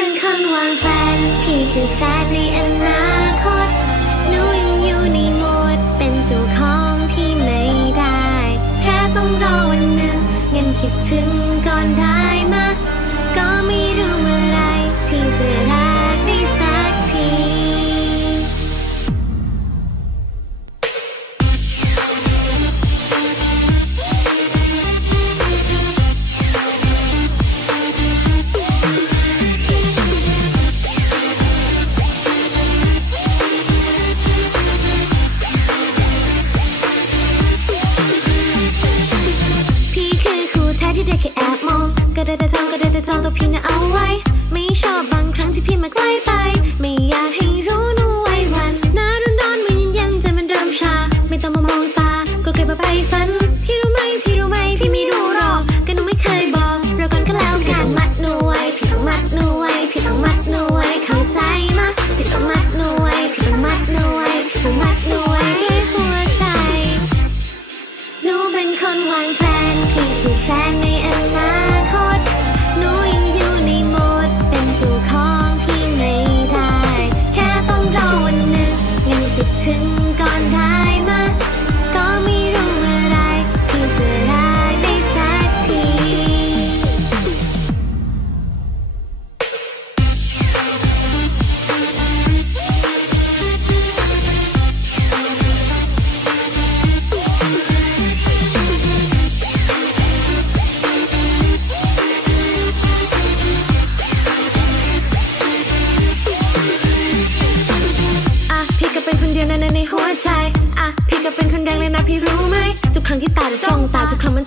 ็นคนวางแผนพี่คือแฟนในอนาคตหนูยังอยู่ในโหมด เป็นเจ้าของพี่ไม่ได้ แค่ต้องรอวันหนึ่งเงินคิดถึงก่อนได้มาก็ไม่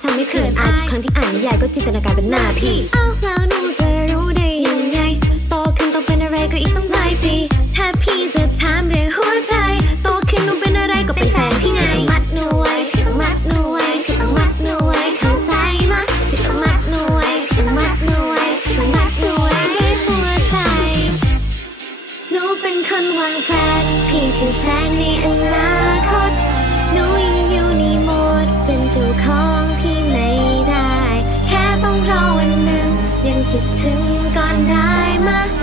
ทุกครั้งมันทำให้เขินอายทุกครั้งที่อ่านนิยายก็จินตนาการเป็นหน้าพี่อ้าวแล้วหนูจะรู้ได้ยังไงโตขึ้นต้องเป็นอะไรก็อีกตั้งหลายปีถ้าพี่จะถามเรื่องหัวใจโตขึ้นหนูเป็นอะไรก็เป็นแฟนพี่ไงมัดหนูไว้พี่ต้องมัดหนูไว้พี่ต้องมัดหนูไว้เข้าใจมะพี่ต้องมัดหนูไว้พี่ต้องมัดหนูไว้พี่ต้องมัดหนูไว้ด้วยหัวใจหนูเป็นคนวางแผนพี่คือแฟนในอนาคตหนู คิดถึงก่อนได้มา